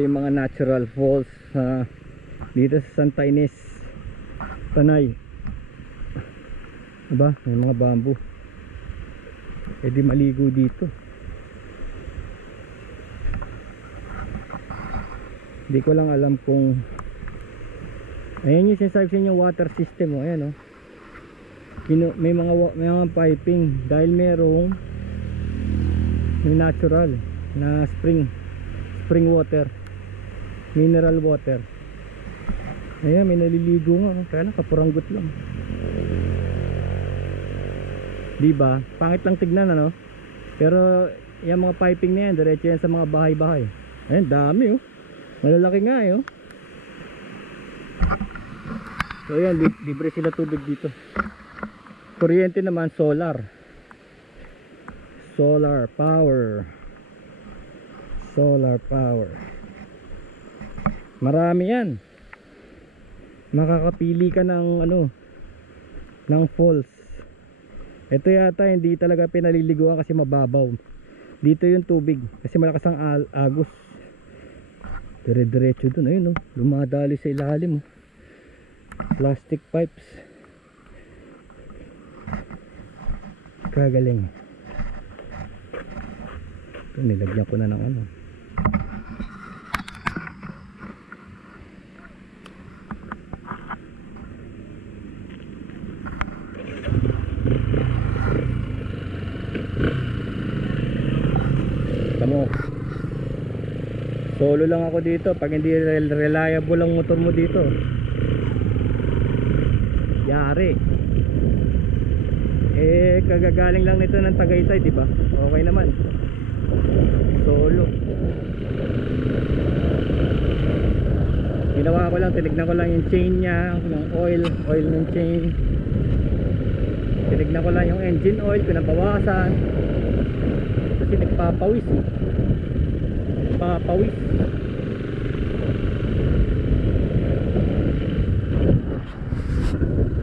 Ito yung mga natural falls dito sa Santa Ines, Tanay. Diba? May mga bamboo. Pwede maligo dito. Hindi ko lang alam kung ayan yung sinasabi sa inyo water system. Ayan, may mga piping dahil may natural na spring water, mineral water. Ayan, may naliligo nga, kaya lang kapuranggot lang. Diba? Pangit lang tignan, pero yung mga piping na yan, diretso yan sa mga bahay-bahay. Ayan, dami, malalaki nga, So ayan, libre sila tubig dito. Kuryente naman, solar power. Marami yan. Makakapili ka ng ng falls. Ito yata hindi talaga pinaliliguan kasi mababaw. Dito yung tubig kasi malakas ang agos. Dire-diretso dun, ayun, lumadali sa ilalim, plastic pipes. Kagaling. Ito, nilagyan ko na ng tamo. Solo lang ako dito. Pag hindi reliable ang motor mo dito, yari. Kagagaling lang nito ng Tagaytay, diba? Okay naman. Solo. Ginawa ko lang, tinignan ko lang yung chain nya, yung oil ng chain. Tinignan ko lang yung engine oil, pinabawasan. Kasi nagpapawis, papawis.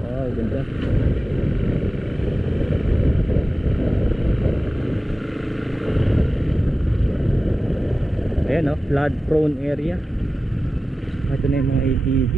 Oh, ganda. Ayan, flood prone area. Ito na yung mga ATV.